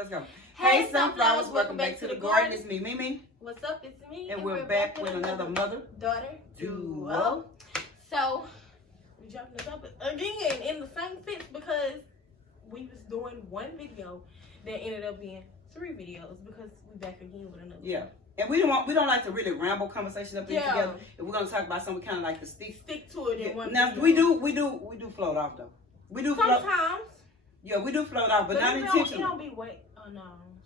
let's go. Hey, Sunflowers, welcome back to the garden. It's me, Mimi. What's up? It's me. And we're back with another mother-daughter duo. So, we jumping the topic again in the same fix because we was doing one video that ended up being 3 videos because we back again with another. Yeah. And we don't like to really ramble conversations up here together. If we're gonna talk about something, we kind of like to stick to it in one now, video. we do float off though. We do sometimes. Yeah, we do float off, but not intentionally. It don't be wait. Oh no.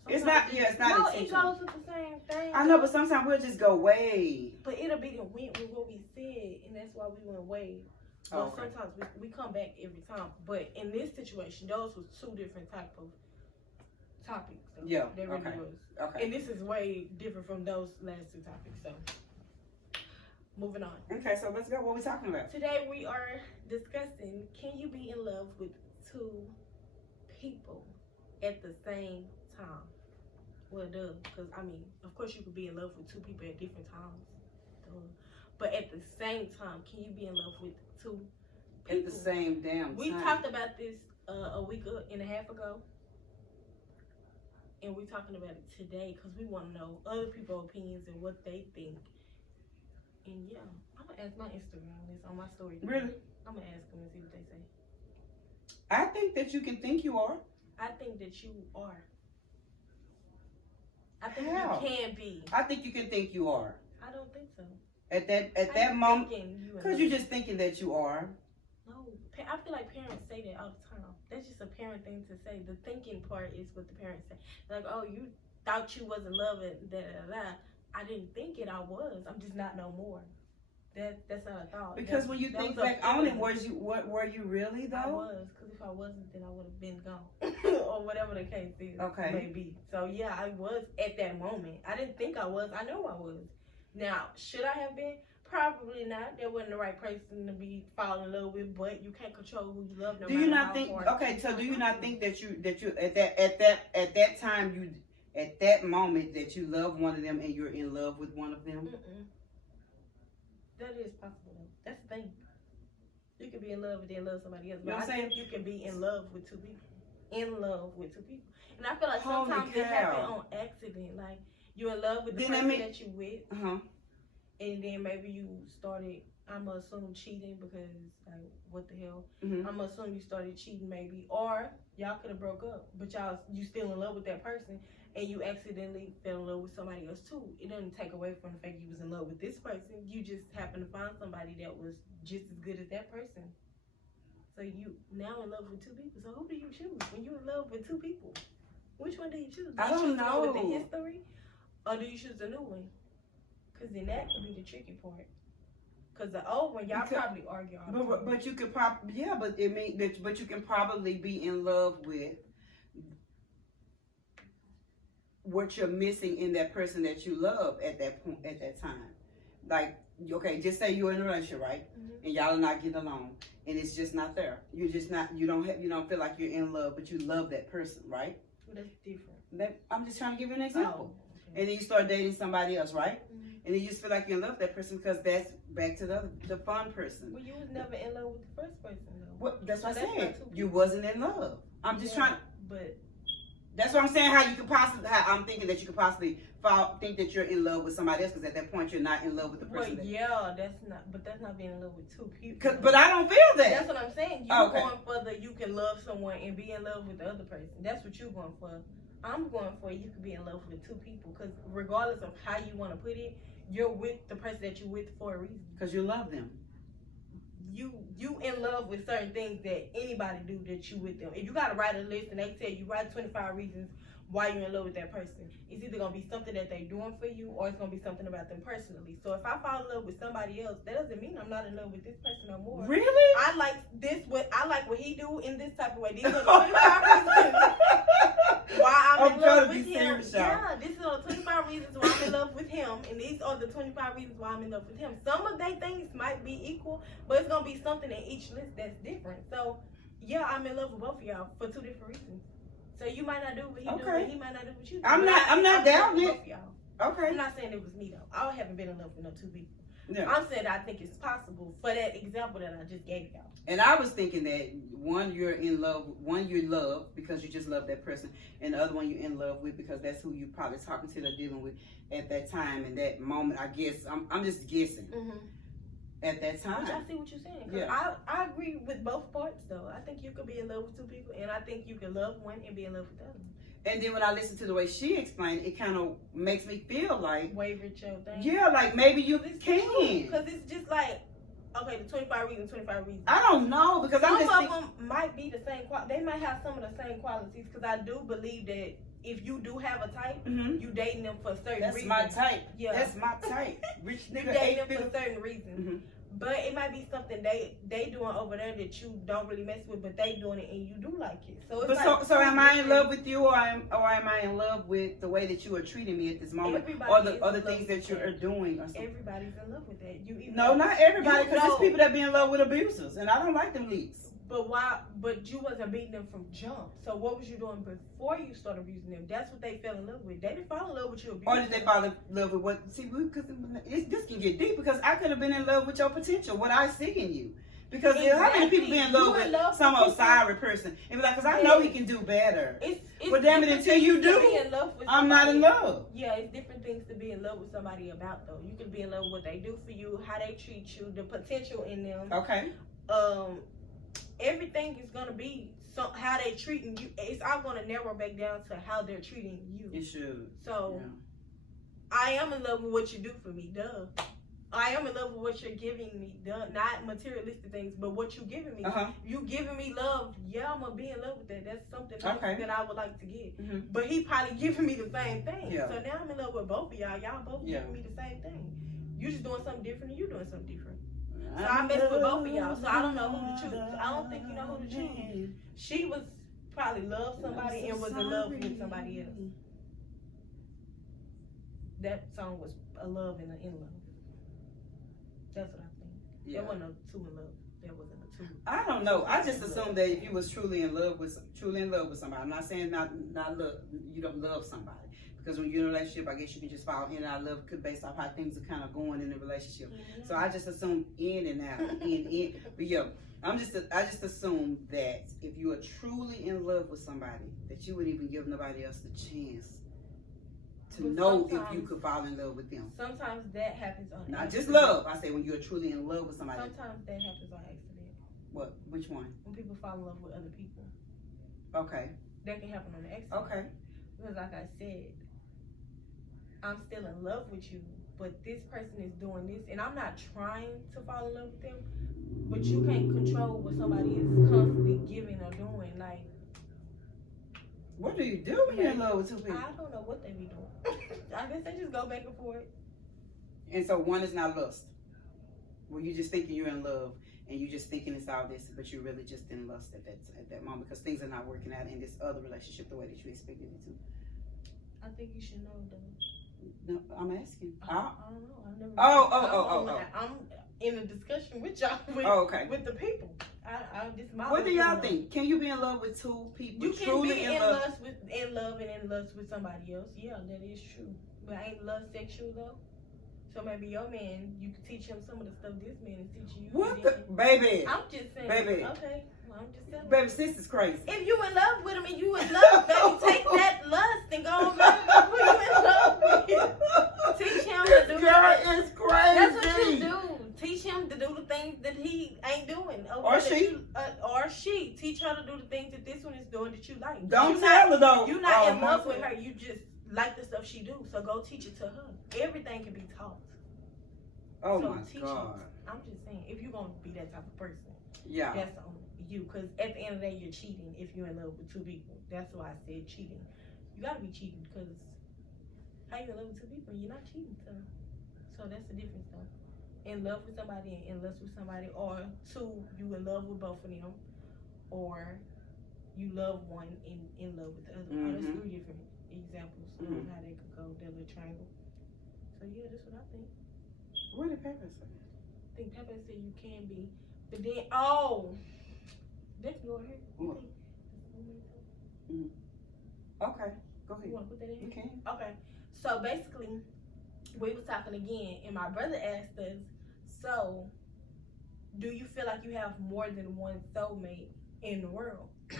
It's not. Yeah, it's not intentional. No, it goes with the same thing. I know, but sometimes we'll just go way. But it'll be the went with what we said, and that's why we went way. But sometimes we come back every time. But in this situation, those was 2 different type of topics. So yeah. That really was. Okay. And this is way different from those last 2 topics. So moving on. Okay, so let's go. What are we talking about? Today we are discussing: can you be in love with 2 people at the same time? Well, because I mean, of course you could be in love with 2 people at different times. But at the same time, can you be in love with 2 people? At the same damn time. We talked about this a week and a half ago. And we're talking about it today because we want to know other people's opinions and what they think. And yeah, I'm going to ask my Instagram list on my story. Really? I'm going to ask them and see what they say. I think that you can think you are. I think that you are. I think How? you can be. I think you can think you are. I don't think so. At that moment, because you're just thinking that you are. No, I feel like parents say that all the time. That's just a parent thing to say. The thinking part is what the parents say. Like, oh, you thought you wasn't loving, da da da. I didn't think it. I was. I'm just not no more. That's not a thought. Because when you think back on it, were you really though? I was, because if I wasn't, then I would have been gone, or whatever the case is. Okay. Maybe. So yeah, I was at that moment. I didn't think I was. I know I was. Now, should I have been? Probably not. That wasn't the right person to be falling in love with. But you can't control who you love. No do you not think? Okay, so do you not think that you at that time you at that moment that you love one of them and you're in love with one of them? That is possible. That's the thing. You can be in love and then love somebody else. You know But what I think you can be in love with 2 people. In love with 2 people. And I feel like sometimes it happens on accident. Like, you're in love with the person that you with. And then maybe you started, I'm going to assume, cheating because, like, what the hell? I'm going to assume you started cheating maybe. Or y'all could have broke up. But you still in love with that person. And you accidentally fell in love with somebody else too. It doesn't take away from the fact you was in love with this person. You just happened to find somebody that was just as good as that person. So you now in love with 2 people. So who do you choose when you're in love with 2 people? Which one do you choose? I don't know. With the history, or do you choose the new one? Because then that could be the tricky part. Because the old one, y'all probably argue all the time. But you could probably but you can probably be in love with what you're missing in that person that you love at that point, at that time. Like, okay, just say you're in a relationship, right? And y'all are not getting along, and it's just not there. You're just not. You don't feel like you're in love, but you love that person, right? Well, that's different. I'm just trying to give you an example. Oh, okay. And then you start dating somebody else, right? And then you just feel like you're in love with that person because that's back to the fun person. Well, you was never in love with the first person, though. Well, that's what I said. You wasn't in love. I'm just trying. But that's what I'm saying. How you could possibly? How I'm thinking that you could possibly think that you're in love with somebody else because at that point you're not in love with the person. Well, yeah, that's not being in love with 2 people. But I don't feel that. That's what I'm saying. You're going for you can love someone and be in love with the other person. That's what you're going for. I'm going for you could be in love with 2 people because regardless of how you want to put it, you're with the person that you're with for a reason. Because you love them. You in love with certain things that anybody do that you with them. If you gotta write a list and they tell you write 25 reasons why you're in love with that person, it's either gonna be something that they're doing for you or it's gonna be something about them personally. So if I fall in love with somebody else, that doesn't mean I'm not in love with this person no more. Really? I like what he do in this type of way. These are the 25 reasons why I'm in love with him. Yeah, this is the 25 reasons why I'm in love with him, and these are the 25 reasons why I'm in love with him. Some of they things might be equal, but it's gonna be something in each list that's different. So yeah, I'm in love with both of y'all for 2 different reasons. So you might not do what he do, and he might not do what you do. I'm not doubting it. Y'all. Okay. I'm not saying it was me though. I haven't been in love with no 2 people. Yeah. I'm saying I think it's possible for that example that I just gave y'all. And I was thinking that one you're in love, one you love because you just love that person, and the other one you're in love with because that's who you probably talking to or dealing with at that time and that moment. I guess I'm just guessing. At that time. Which I see what you're saying. Yeah. I agree with both parts though. I think you could be in love with two people, and I think you can love one and be in love with the other. And then when I listen to the way she explained it, it kind of makes me feel like wavered your thing. Yeah, like maybe you can. Because it's just like, okay, the 25 reasons, 25 reasons. I don't know because some of them might be the same. They might have some of the same qualities. Because I do believe that if you do have a type, you dating them for certain reasons. That's my type. Yeah, that's my type. Rich nigga, you dating them for certain reasons. But it might be something they doing over there that you don't really mess with, but they doing it and you do like it. So it's so am I in love with you, or am I in love with the way that you are treating me at this moment, or the other things that you are doing? Or something? Everybody's in love with that. No, not everybody, because there's people that be in love with abusers, and I don't like them leaks. But why? But you wasn't beating them from jump. So what was you doing before you started abusing them? That's what they fell in love with. They didn't fall in love with you. Or did they fall in love with what? See, because this can get deep. Because I could have been in love with your potential, what I see in you. Because how many people be in love with some old sorry person and be like, because I know he can do better. Well, damn it, until you do, I'm not in love. Yeah, it's different things to be in love with somebody about though. You can be in love with what they do for you, how they treat you, the potential in them. Okay. Everything is gonna be how they treating you. It's all gonna narrow back down to how they're treating you. It should. So, yeah. I am in love with what you do for me. Duh. I am in love with what you're giving me. Duh. Not materialistic things, but what you giving me. You giving me love. Yeah, I'm gonna be in love with that. That's something that I would like to get. But he probably giving me the same thing. Yeah. So now I'm in love with both of y'all. Y'all both giving me the same thing. You just doing something different, and you doing something different. So I messed with both of y'all. So I don't know who to choose. I don't think you know who to choose. She was probably loved somebody and was in love with somebody else. That song was a love and an in love. That's what I think. Yeah. There wasn't a two in love. There wasn't a two. I don't know. I just assumed that if you was truly in love with somebody, I'm not saying not love. You don't love somebody. Because when you're in a relationship, I guess you can just fall in and out of love based off how things are kind of going in the relationship. So I just assume in and out, in. But yeah, I just assume that if you are truly in love with somebody, that you would even give nobody else the chance to know if you could fall in love with them. Sometimes that happens on accident. Not just love. I say when you're truly in love with somebody. Sometimes that happens on accident. What? Which one? When people fall in love with other people. Okay. That can happen on accident. Okay. Because like I said, I'm still in love with you, but this person is doing this, and I'm not trying to fall in love with them, but you can't control what somebody is constantly giving or doing. Like, what do you do when you're in love with two people? I don't know what they be doing. I guess they just go back and forth. And so one is not lust, where you just thinking you're in love, and you just thinking it's all this, but you're really just in lust at that moment because things are not working out in this other relationship the way that you expected it to. I think you should know though. No, I'm asking. I don't know. I've never. Oh. I'm in a discussion with y'all. With the people. This is my. What do y'all think? Can you be in love with two people? You can be in love and in lust with somebody else. Yeah, that is true. But ain't love sexual though? So maybe your man, you can teach him some of the stuff this man is teaching you. What baby? I'm just saying. Baby. Okay. I'm just telling baby, sis is crazy. If you in love with him and you in love, baby, take that lust and go on, baby. Who you in love with? Teach him to do. Girl is crazy. That's what you do. Teach him to do the things that he ain't doing. Or she. Or she. Teach her to do the things that this one is doing that you like. Don't tell her though. You're not in love with her. You just like the stuff she do. So go teach it to her. Everything can be taught. Oh so my God. I'm just saying, if you're going to be that type of person, that's on you. Because at the end of the day, you're cheating if you're in love with two people. That's why I said cheating. You got to be cheating because how you in love with two people? You're not cheating. So that's the difference, though. In love with somebody and in lust with somebody, or two, you in love with both of them, or you love one and in love with the other. There's three different examples of how they could go, that little triangle. So yeah, that's what I think. What did Pepper say? I think Pepper said you can be, but then that's your hair. Okay, go ahead. You want to put that in? You can. Okay, so basically, we was talking again, and my brother asked us, So, do you feel like you have more than one soulmate in the world? I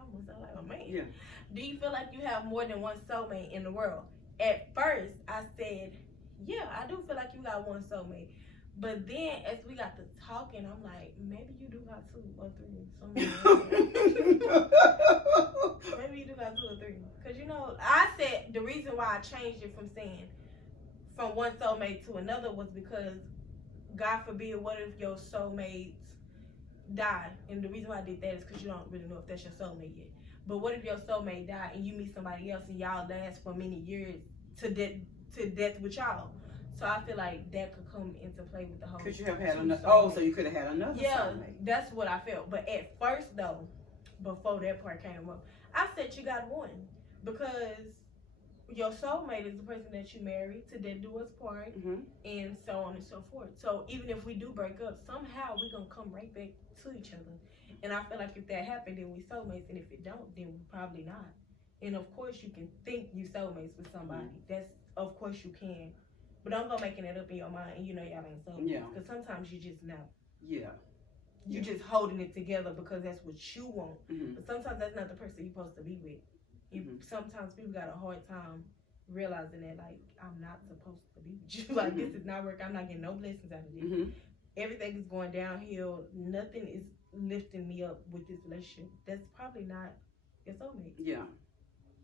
almost sound like a man. Yeah. Do you feel like you have more than one soulmate in the world? At first, I said, yeah, I do feel like you got one soulmate. But then, as we got to talking, I'm like, maybe you do got 2 or 3. Maybe you do got 2 or 3. Because, you know, I said the reason why I changed it from saying from one soulmate to another was because, God forbid, what if your soulmates die? And the reason why I did that is because you don't really know if that's your soulmate yet. But what if your soulmate die and you meet somebody else and y'all last for many years to death with y'all? So I feel like that could come into play with the whole. Could you have had another? Oh, so you could have had another. Yeah, soulmate. that's what I felt. But at first, though, before that part came up, I said you got one because your soulmate is the person that you marry to death do us part, and so on and so forth. So even if we do break up, somehow we're gonna come right back to each other. And I feel like if that happened, then we soulmates, and if it don't, then we probably not. And of course, you can think you soulmates with somebody. That's of course you can. But don't go making it up in your mind and you know y'all ain't soulmates. Yeah. Because sometimes you just know. Yeah. You just holding it together because that's what you want. But sometimes that's not the person you're supposed to be with. Sometimes people got a hard time realizing that, like, I'm not supposed to be with you. Like, this is not working. I'm not getting no blessings out of this. Everything is going downhill. Nothing is lifting me up with this relationship. That's probably not your soulmate. Yeah.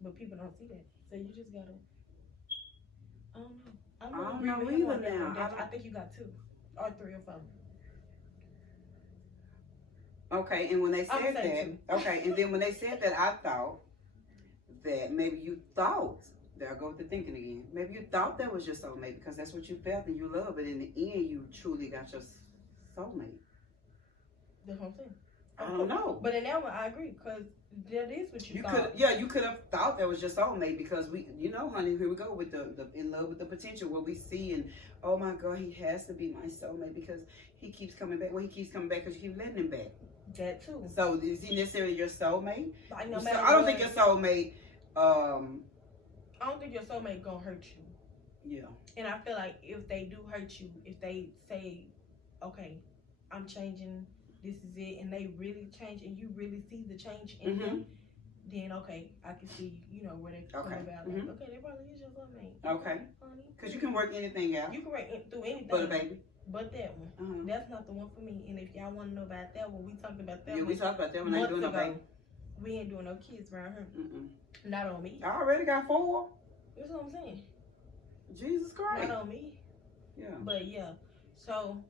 But people don't see that. So you just gotta, I don't know. I don't know either now. I think you got 2 or 3 or 4. Okay, and when they said that, okay, and then when they said that, I thought that maybe you thought, there I go with the thinking again, maybe you thought that was your soulmate because that's what you felt and you loved, but in the end, you truly got your soulmate. That's what I'm saying. I don't know. But in that one, I agree because that is what you thought. You could have thought that was your soulmate because we, you know, honey, here we go with the in love with the potential where we see and, oh my God, he has to be my soulmate because he keeps coming back. Well, he keeps coming back because you keep letting him back. That too. So is he necessarily your soulmate? Like, no matter I don't think your soulmate. I don't think your soulmate gonna hurt you. Yeah. And I feel like if they do hurt you, if they say, okay, I'm changing, this is it, and they really change, and you really see the change in them, then okay, I can see, you know, where they come about. Like, okay, they probably is your soulmate. Okay. Because you can work anything out. You can work through anything. But a baby. But that one. That's not the one for me. And if y'all want to know about that one, we talked about that one. Yeah, we talked about that one. I ain't doing no baby. We ain't doing no kids around here. Not on me. I already got 4. That's what I'm saying. Jesus Christ. Not on me. Yeah. But yeah, so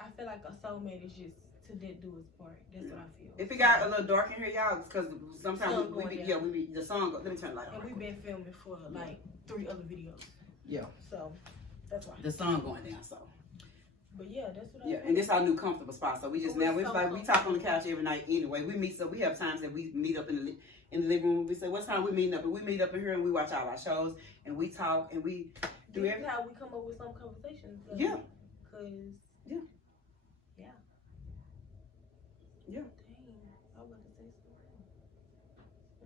I feel like a soulmate is just to do its part. That's what I feel. If it got a little dark in here, y'all, it's because sometimes we be the sun. Let me turn the light on. And we've been filming for like 3 other videos. Yeah. So that's why the sun going down. So. But yeah, that's what I feel. And this our new comfortable spot. So we just we talk on the couch every night anyway. We meet, so we have times that we meet up in the living room. We say, what time we meeting up? And we meet up in here and we watch all our shows and we talk and we do everything. This is how we come up with some conversations. Yeah. Cause yeah. Dang, I was about to say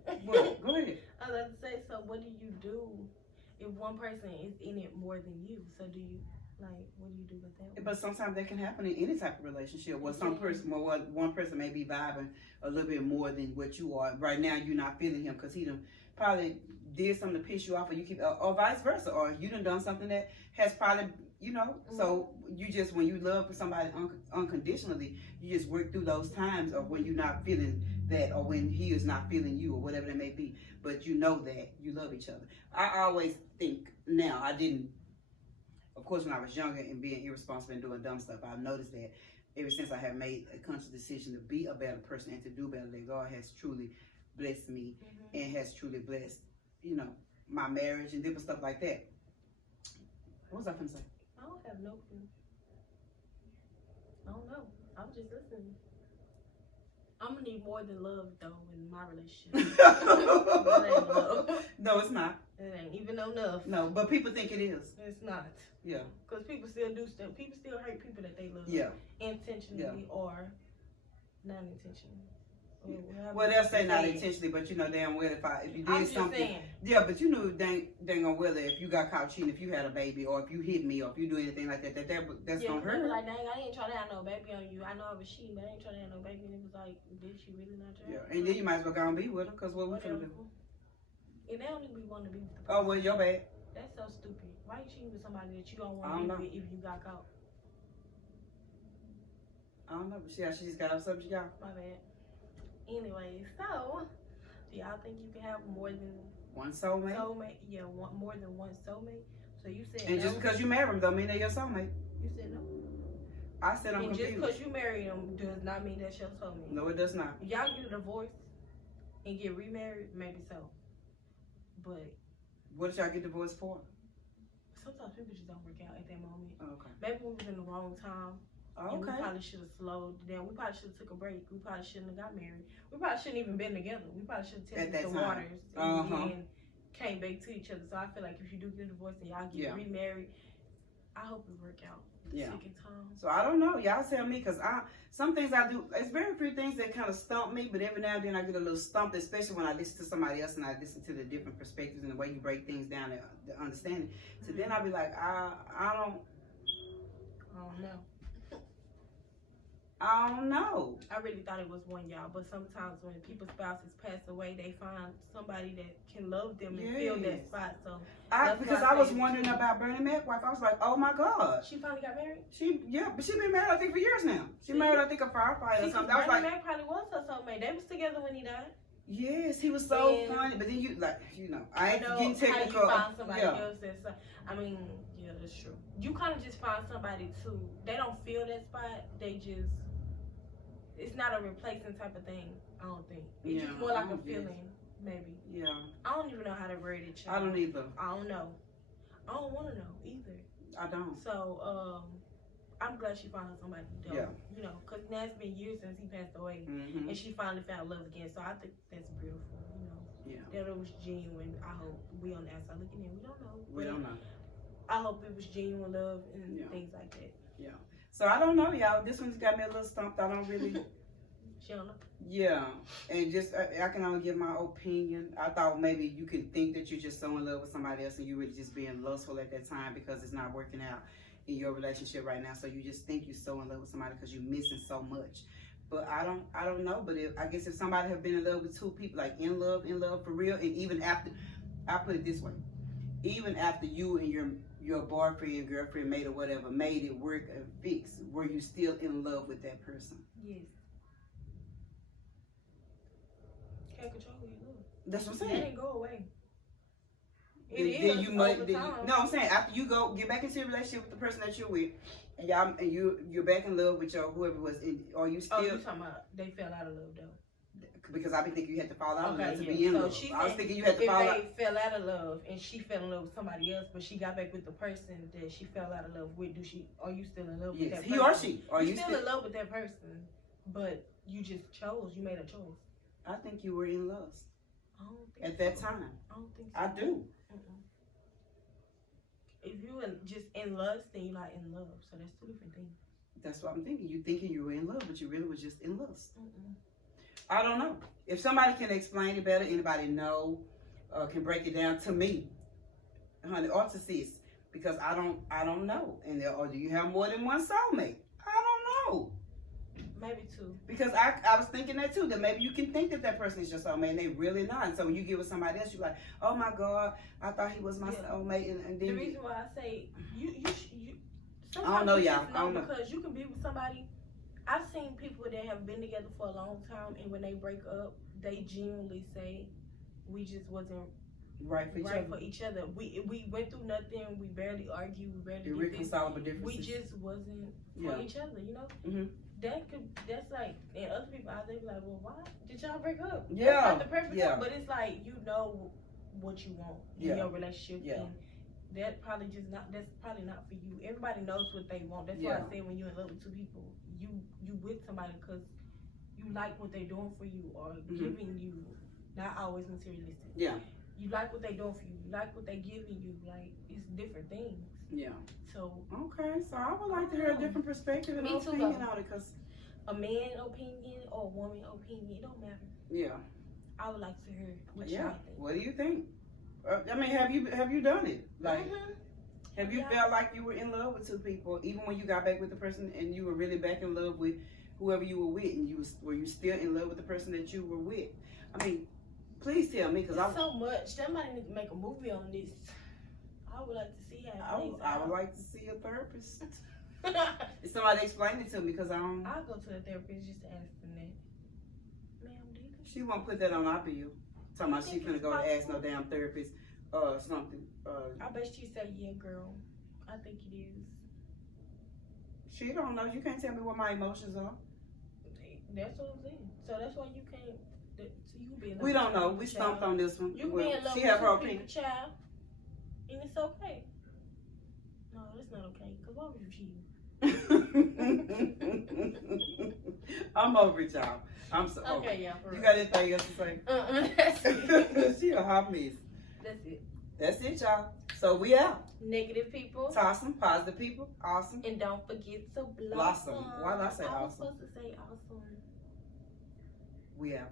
something. Well, go ahead. I was about to say, so what do you do if one person is in it more than you? So do you, like, what do you do with that? But sometimes that can happen in any type of relationship where one person may be vibing a little bit more than what you are. Right now, you're not feeling him because he done probably did something to piss you off, or you keep, or vice versa, or you done something that has probably, you know. So you just, when you love somebody unconditionally, you just work through those times, or when you're not feeling that, or when he is not feeling you, or whatever that may be. But you know that you love each other. I always think now, I didn't. Of course, when I was younger and being irresponsible and doing dumb stuff, I've noticed that ever since I have made a conscious decision to be a better person and to do better, that God has truly blessed me and has truly blessed, you know, my marriage and different stuff like that. What was I finna say? I don't have no clue. I don't know. I'm just listening. I'm gonna need more than love though in my relationship. That ain't love. No, it's not. It ain't even enough. No, but people think it is. It's not. Yeah. Because people still do stuff. People still hurt people that they love. Yeah. Intentionally or non-intentionally. Well, they'll say not intentionally, but you know damn well if you did something. Yeah, but you knew dang on whether if you got caught cheating, if you had a baby, or if you hit me, or if you do anything like that's gonna hurt. Yeah, like, dang, I didn't try to have no baby on you. I know I was cheating, but I didn't try to have no baby. And it was like, did she really not try? Yeah, and then you might as well go and be with her, because what we finna do? And they don't even want to be with the person. Oh, well, your bad. That's so stupid. Why you cheating with somebody that you don't want to be with if you got caught? I don't know, but she just got off subject, y'all. My bad. Anyway, so do y'all think you can have more than one soulmate? Yeah, more than one soulmate. So you said and no. Just because you marry them don't mean they're your soulmate. You said no. I said I'm confused. And just because you marry them does not mean that's your soulmate. No, it does not. If y'all get a divorce and get remarried, maybe so. But what did y'all get divorced for? Sometimes people just don't work out at that moment. Oh, okay. Maybe we was in the wrong time. Oh, okay. And we probably should have slowed down. We probably should have took a break. We probably shouldn't have got married. We probably shouldn't even been together. We probably should have tested the waters and then came back to each other. So I feel like if you do get a divorce and y'all get remarried, I hope it work out. Second time. So I don't know. Y'all tell me, because some things I do. It's very few things that kind of stump me, but every now and then I get a little stumped, especially when I listen to somebody else and I listen to the different perspectives and the way you break things down and the understanding. So then I'll be like, I don't know. I don't know. I really thought it was one, y'all, but sometimes when people's spouses pass away, they find somebody that can love them and fill that spot. So because I was wondering about Bernie Mac's wife, I was like, oh my God. She finally got married? But she been married I think for years now. She married I think a firefighter or something. I was Bernie Mac probably was her soulmate. They was together when he died. Yes, he was so funny. But then I ain't getting technical. How you find somebody else that's, yeah, that's true. You kind of just find somebody too. They don't feel that spot. They just, it's not a replacing type of thing, I don't think. It's just more like a feeling, maybe. Yeah. I don't even know how to word it. I don't either. I don't know. I don't want to know either. I don't. So, I'm glad she found somebody though. Yeah. You know, because now it's been years since he passed away. And she finally found love again. So I think that's beautiful, you know. Yeah. That it was genuine. I hope we on the outside looking in. We don't know. We don't know. I hope it was genuine love and things like that. Yeah. So I don't know, y'all. This one's got me a little stumped. I don't really. She don't know. Yeah, and just I can only give my opinion. I thought maybe you can think that you're just so in love with somebody else and you really just being lustful at that time because it's not working out in your relationship right now. So you just think you're so in love with somebody because you're missing so much. But I don't know. But I guess if somebody have been in love with two people, like in love for real, and even after, I put it this way, even after you and your boyfriend, girlfriend, mate or whatever, made it work and fix, were you still in love with that person? Yes. Can't control who you love. That's what I'm saying. That didn't go away. Then you might. No, I'm saying after you get back into a relationship with the person that you're with, and you're back in love with your whoever it was, are you still? Oh, you talking about they fell out of love though? Because I be thinking you had to fall out of love to be in love. I was thinking you had to fall out. If they fell out of love and she fell in love with somebody else, but she got back with the person that she fell out of love with, are you still in love with that person? He or she? Are you still in love with that person? But you just you made a choice. I think you were in lust. I don't think at that time. I don't think so. I do. If you were just in lust, then you're not in love. So that's two different things. That's what I'm thinking. You thinking you were in love, but you really was just in lust. I don't know. If somebody can explain it better, anybody know, can break it down to me, honey, or to sis, because I don't know. And or do you have more than one soulmate? I don't know. Maybe two. Because I was thinking that too, that maybe you can think that person is your soulmate and they really not. And so when you get with somebody else, you're like, oh my God, I thought he was my soulmate. And then the reason why I say you I don't know, y'all. I don't know. Because you can be with somebody. I've seen people that have been together for a long time, and when they break up, they genuinely say, we just wasn't right for each other. We went through nothing. We barely argued. We barely irreconcilable differences. We just wasn't for each other, you know? Mm-hmm. That's like, and other people out there be like, well, why did y'all break up? Yeah. That's not the perfect time, but it's like, you know what you want in your relationship. Yeah. And that's probably not for you. Everybody knows what they want. That's why I say when you're in love with two people, you with somebody because you like what they're doing for you or giving you, not always materialistic. Yeah. You like what they're doing for you. You like what they're giving you. Like, it's different things. Yeah. So. Okay, so I would like to hear a different perspective and opinion on it, because a man opinion or a woman opinion. It don't matter. Yeah. I would like to hear what you think. What do you think? I mean, have you done it? Like, have you felt like you were in love with two people, even when you got back with the person and you were really back in love with whoever you were with, and were you still in love with the person that you were with? I mean, please tell me, because so much. Somebody need to make a movie on this. I would like to see how it plays out. I would like to see a therapist. If somebody explain it to me, because I don't. I'll go to the therapist just to ask them that. Ma'am, do you think she won't put that on our bill. Talking about she finna go to ask no damn therapist something. I bet she said, yeah, girl. I think it is. She don't know. You can't tell me what my emotions are. That's what I'm saying. So that's why you can't. So you can be in love. We don't know. We stumped on this one. You can be in love she with have her your opinion. child, and it's okay. No, that's not okay. Cause why would you cheat? I'm over it, y'all. I'm so over. Okay, yeah. You got anything else to say? That's it. She a hot mess. That's it. That's it, y'all. So we out. Negative people. Awesome. Positive people. Awesome. And don't forget to blossom. Why did I say I was awesome? supposed to say awesome. We out.